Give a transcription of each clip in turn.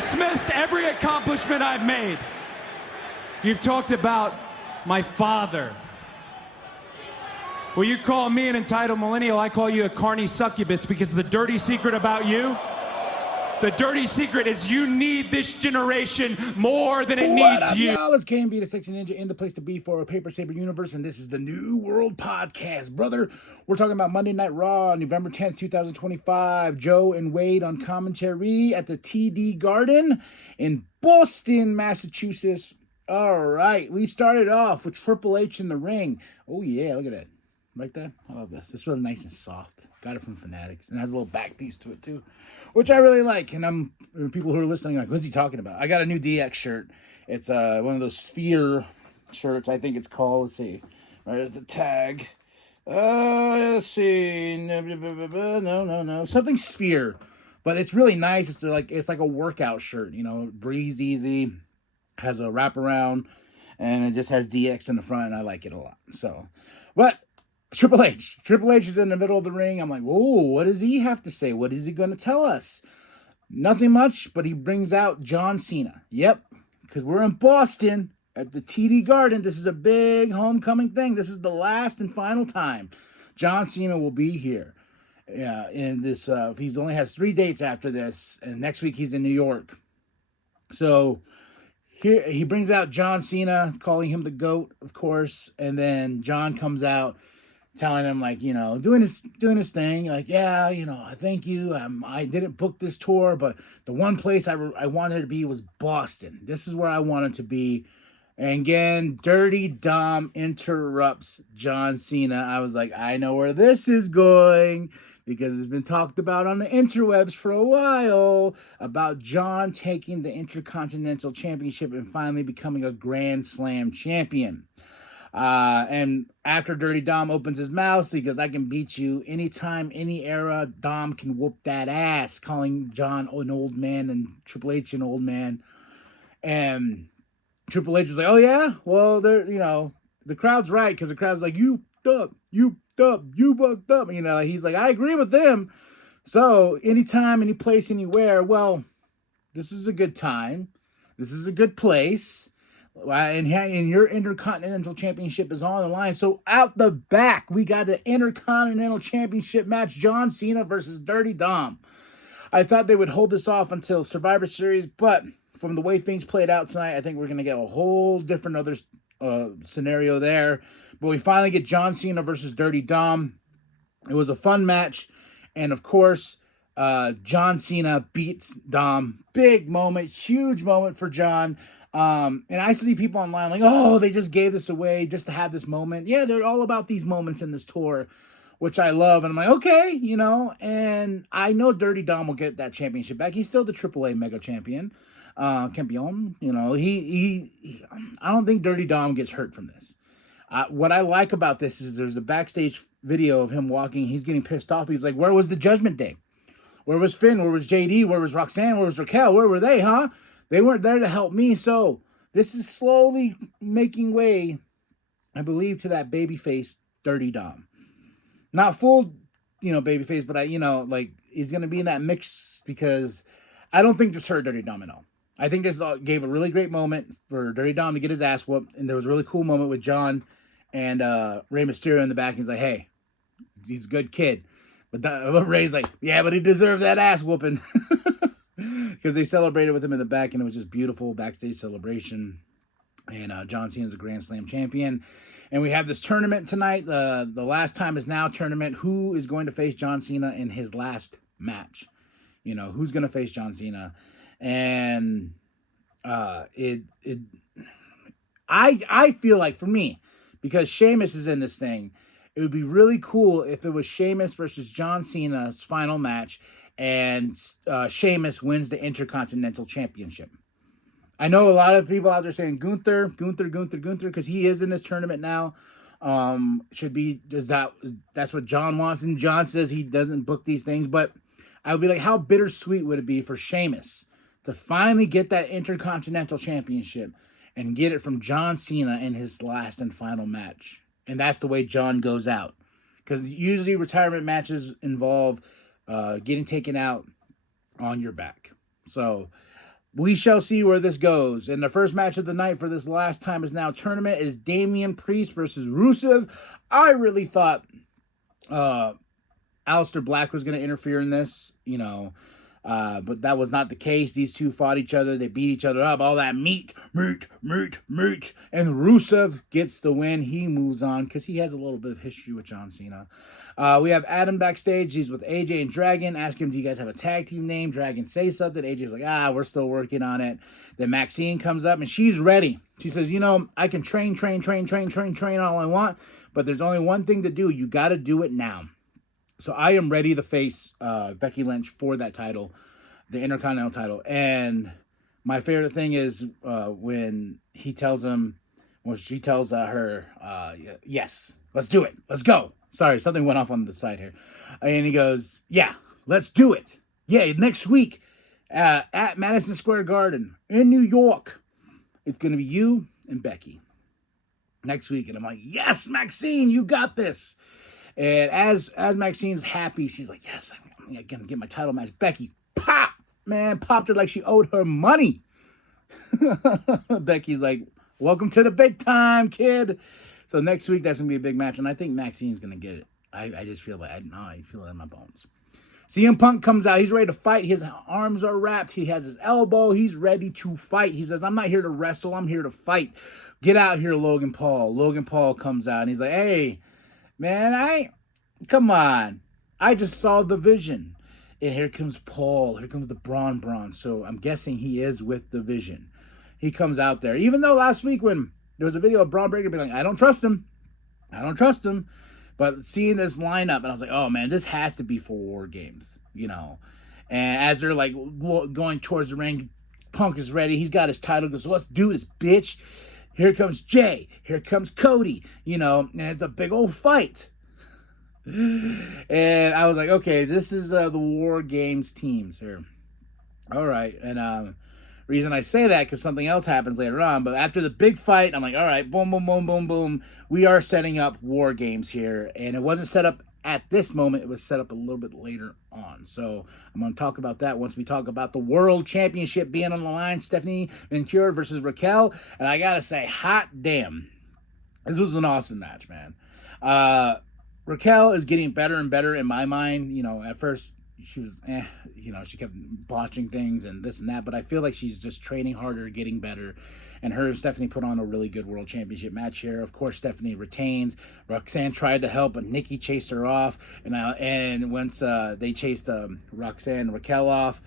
dismissed every accomplishment I've made. You've talked about my father. Well, you call me an entitled millennial, I call you a carny succubus, because the dirty secret about you, the dirty secret is you need this generation more than it needs you. Y'all, it's KMB, the Sexy Ninja, in the place to be for a Paper Saber universe, and this is the New World Podcast. Brother, we're talking about Monday Night Raw, November 10th, 2025. Joe and Wade on commentary at the TD Garden in Boston, Massachusetts. All right, we started off with Triple H in the ring. Oh, yeah, look at that. Like that? I love this. It's really nice and soft. Got it from Fanatics. And has a little back piece to it, too, which I really like. And people who are listening are like, what's he talking about? I got a new DX shirt. It's one of those Sphere shirts, I think it's called. Let's see. There's the tag. Let's see. No. Something Sphere. But it's really nice. It's like a workout shirt. You know, breathes easy. Has a wraparound. And it just has DX in the front. And I like it a lot. So, but Triple H is in the middle of the ring. I'm like, whoa, what does he have to say? What is he going to tell us? Nothing much, but he brings out John Cena. Yep, because we're in Boston at the TD Garden. This is a big homecoming thing. This is the last and final time John Cena will be here. Yeah, and this he's only has 3 dates after this, and next week he's in New York. So here he brings out John Cena, calling him the GOAT, of course, and then John comes out telling him, like, you know, doing his thing, like, yeah, you know, I thank you. I didn't book this tour, but the one place I wanted to be was Boston. This is where I wanted to be. And again, Dirty Dom interrupts John Cena. I was like, I know where this is going, because it's been talked about on the interwebs for a while about John taking the Intercontinental Championship and finally becoming a Grand Slam champion. And after Dirty Dom opens his mouth, he goes, I can beat you anytime, any era. Dom can whoop that ass, calling John an old man and Triple H an old man. And Triple H is like, oh yeah? Well, the crowd's right, because the crowd's like, you bucked up. You know, he's like, I agree with them. So anytime, any place, anywhere. Well, this is a good time. This is a good place. And your Intercontinental Championship is on the line. So out the back, we got the Intercontinental Championship match, John Cena versus Dirty Dom. I thought they would hold this off until Survivor Series, but from the way things played out tonight, I think we're going to get a whole different other scenario there. But we finally get John Cena versus Dirty Dom. It was a fun match. And of course, John Cena beats Dom. Big moment, huge moment for John. And I see people online like, oh, they just gave this away just to have this moment. Yeah, they're all about these moments in this tour, which I love. And I'm like, okay, you know, and I know Dirty Dom will get that championship back. He's still the AAA Mega Champion. Campeon, you know, I don't think Dirty Dom gets hurt from this. What I like about this is there's a backstage video of him walking. He's getting pissed off. He's like, where was the Judgment Day? Where was Finn? Where was JD? Where was Roxanne? Where was Raquel? Where were they, huh? They weren't there to help me. So this is slowly making way, I believe, to that babyface Dirty Dom. Not full, babyface, but he's going to be in that mix, because I don't think this hurt Dirty Dom at all. I think this gave a really great moment for Dirty Dom to get his ass whooped. And there was a really cool moment with John and Rey Mysterio in the back. He's like, hey, he's a good kid. But Rey's like, yeah, but he deserved that ass whooping. Because they celebrated with him in the back, and it was just beautiful backstage celebration. And John Cena's a Grand Slam champion. And we have this tournament tonight, the Last Time Is Now tournament. Who is going to face John Cena in his last match? You know, who's going to face John Cena? And I feel like, for me, because Sheamus is in this thing, it would be really cool if it was Sheamus versus John Cena's final match, and Sheamus wins the Intercontinental Championship. I know a lot of people out there saying Gunther, because he is in this tournament now. That's what John wants, and John says he doesn't book these things, but I would be like, how bittersweet would it be for Sheamus to finally get that Intercontinental Championship and get it from John Cena in his last and final match? And that's the way John goes out. Because usually retirement matches involve getting taken out on your back. So we shall see where this goes. And the first match of the night for this last time is now tournament is Damian Priest versus Rusev. I really thought Aleister Black was going to interfere in this, but that was not the case. These two fought each other. They beat each other up. All that meat. And Rusev gets the win. He moves on because he has a little bit of history with John Cena. We have Adam backstage. He's with AJ and Dragon. Ask him, do you guys have a tag team name? Dragon says something. AJ's like, we're still working on it. Then Maxine comes up and she's ready. She says, I can train all I want, but there's only one thing to do. You got to do it now. So I am ready to face Becky Lynch for that title, the Intercontinental title. And my favorite thing is when he tells him, she tells her, yes, let's do it. Let's go. Sorry, something went off on the side here. And he goes, yeah, let's do it. Yeah, next week at Madison Square Garden in New York, it's going to be you and Becky next week. And I'm like, yes, Maxine, you got this. And as Maxine's happy, she's like, yes, I'm going to get my title match. Becky, popped her like she owed her money. Becky's like, welcome to the big time, kid. So next week, that's going to be a big match. And I think Maxine's going to get it. I just feel like, I feel it in my bones. CM Punk comes out. He's ready to fight. His arms are wrapped. He has his elbow. He's ready to fight. He says, I'm not here to wrestle. I'm here to fight. Get out here, Logan Paul. Logan Paul comes out and he's like, hey, man, come on. I just saw the Vision. And here comes Paul. Here comes the Braun. So I'm guessing he is with the Vision. He comes out there. Even though last week when there was a video of Braun Breaker being like, I don't trust him. But seeing this lineup, and I was like, oh, man, this has to be for War Games, And as they're like going towards the ring, Punk is ready. He's got his title. He goes, let's do this, bitch. Here comes Jay. Here comes Cody. And it's a big old fight. And I was like, okay, this is the War Games teams here. All right. And reason I say that, because something else happens later on. But after the big fight, I'm like, all right, boom, boom, boom, boom, boom. We are setting up War Games here. And it wasn't set up at this moment. It was set up a little bit later on. So I'm going to talk about that once we talk about the World Championship being on the line. Stephanie Ventura versus Raquel. And I got to say, hot damn. This was an awesome match, man. Raquel is getting better and better in my mind. At first she was, she kept botching things and this and that. But I feel like she's just training harder, getting better. And her and Stephanie put on a really good World Championship match here. Of course, Stephanie retains. Roxanne tried to help, but Nikki chased her off. And once they chased Roxanne and Raquel off,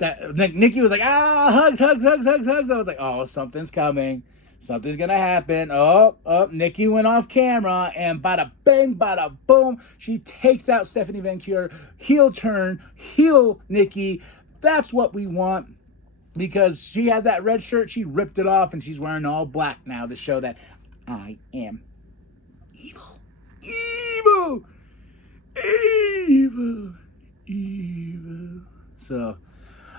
Nikki was like, hugs. I was like, oh, something's coming. Something's going to happen. Oh, Nikki went off camera, and bada bang, bada boom, she takes out Stephanie Ventura. Heel turn, heel Nikki. That's what we want. Because she had that red shirt, she ripped it off, and she's wearing all black now to show that I am evil. So,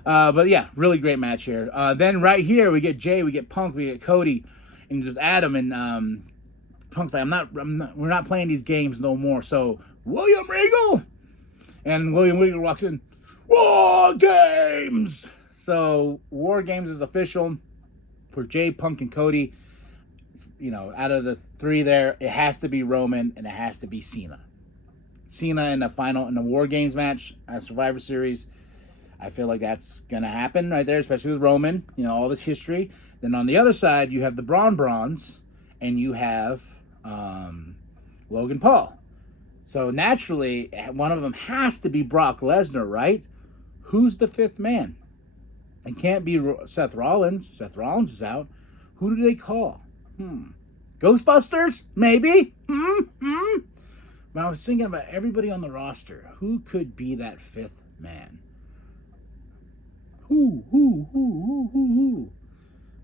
but yeah, really great match here. Then right here, we get Jay, we get Punk, we get Cody, and just Adam, and Punk's like, we're not playing these games no more. So, William Regal! And William Regal walks in, War Games! So, War Games is official for Jay, Punk, and Cody. Out of the three there, it has to be Roman and it has to be Cena. Cena in the War Games match at Survivor Series. I feel like that's going to happen right there, especially with Roman. All this history. Then on the other side, you have the Brawns and you have Logan Paul. So, naturally, one of them has to be Brock Lesnar, right? Who's the fifth man? It can't be Seth Rollins. Seth Rollins is out. Who do they call? Ghostbusters? Maybe? But I was thinking about everybody on the roster. Who could be that fifth man? Who?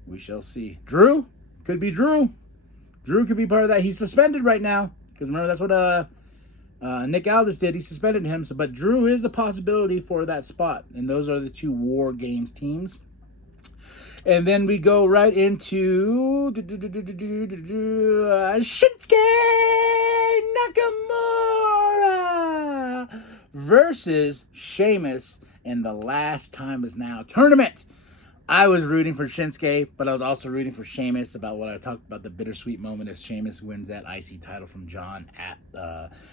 We shall see. Drew? Could be Drew. Drew could be part of that. He's suspended right now. Because remember, that's what Nick Aldis did. He suspended him. But Drew is a possibility for that spot. And those are the two War Games teams. And then we go right into Shinsuke Nakamura versus Sheamus and the last time is now tournament. I was rooting for Shinsuke, but I was also rooting for Sheamus about what I talked about, the bittersweet moment if Sheamus wins that IC title from John at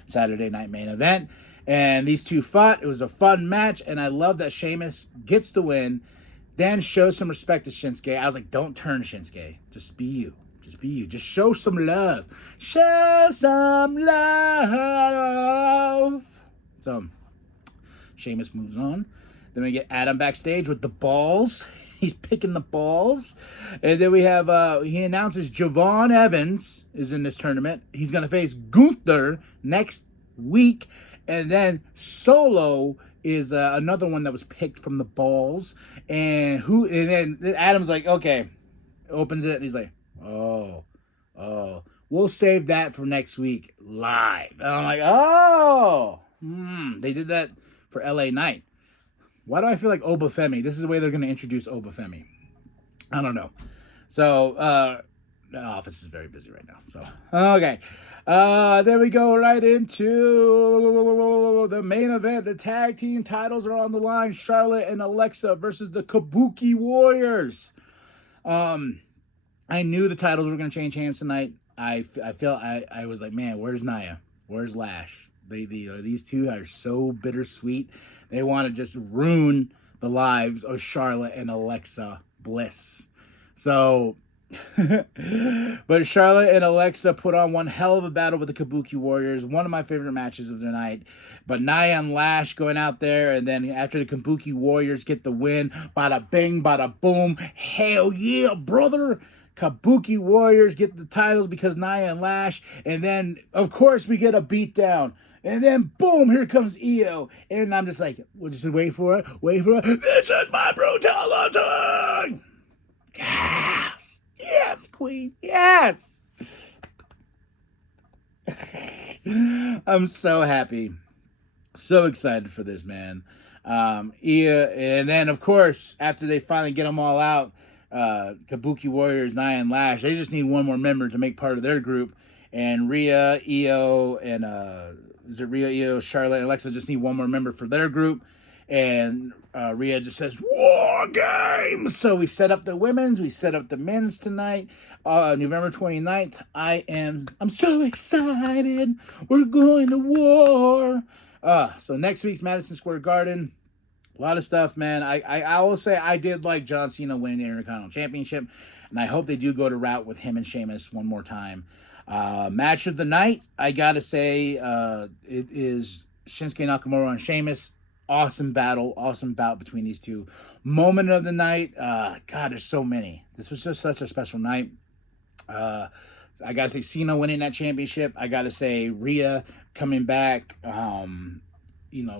Saturday Night Main Event. And these two fought. It was a fun match, and I love that Sheamus gets the win, then shows some respect to Shinsuke. I was like, don't turn, Shinsuke. Just be you. Just be you. Just show some love. Show some love. So, Sheamus moves on. Then we get Adam backstage with the balls. He's picking the balls. And then we have, he announces Javon Evans is in this tournament. He's going to face Gunther next week. And then Solo is another one that was picked from the balls. And then Adam's like, okay, opens it. And he's like, oh, we'll save that for next week live. And I'm like, they did that for LA Knight. Why do I feel like Obafemi? This is the way they're going to introduce Obafemi. I don't know. So, the office is very busy right now. So, okay. Then we go right into the main event. The tag team titles are on the line. Charlotte and Alexa versus the Kabuki Warriors. I knew the titles were going to change hands tonight. I was like, man, where's Nia? Where's Lash? These two are so bittersweet. They want to just ruin the lives of Charlotte and Alexa Bliss. So, but Charlotte and Alexa put on one hell of a battle with the Kabuki Warriors. One of my favorite matches of the night. But Nia and Lash going out there, and then after the Kabuki Warriors get the win, bada bing, bada boom. Hell yeah, brother. Kabuki Warriors get the titles because Nia and Lash. And then, of course, we get a beatdown. And then, boom, here comes Io. And I'm just like, we'll just wait for it. This is my brutality. Yes. Yes, queen. Yes. I'm so happy. So excited for this, man. Io, and then, of course, after they finally get them all out, Kabuki Warriors, Nia and Lash, they just need one more member to make part of their group. And Rhea, Io, and Io, Charlotte, and Alexa just need one more member for their group. And Rhea just says, War Games! So we set up the women's, we set up the men's tonight. November 29th. I'm so excited. We're going to war. So next week's Madison Square Garden. A lot of stuff, man. I will say I did like John Cena winning the Intercontinental Championship, and I hope they do go to route with him and Sheamus one more time. Match of the night, I gotta say, it is Shinsuke Nakamura and Sheamus. Awesome battle, awesome bout between these two. Moment of the night, God, there's so many. This was just such a special night. I gotta say Cena winning that championship. I gotta say Rhea coming back.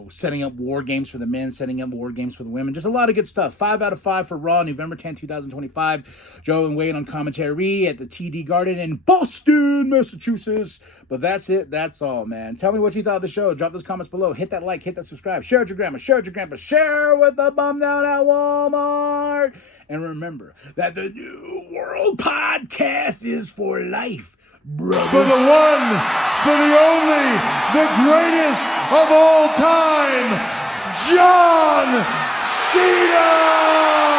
Setting up war games for the men, setting up war games for the women. Just a lot of good stuff. 5 out of 5 for Raw, November 10, 2025. Joe and Wade on commentary at the TD Garden in Boston, Massachusetts. But that's it. That's all, man. Tell me what you thought of the show. Drop those comments below. Hit that like. Hit that subscribe. Share with your grandma. Share with your grandpa. Share with the bum down at Walmart. And remember that the New World Podcast is for life. Brother. For the one, for the only, the greatest of all time, John Cena!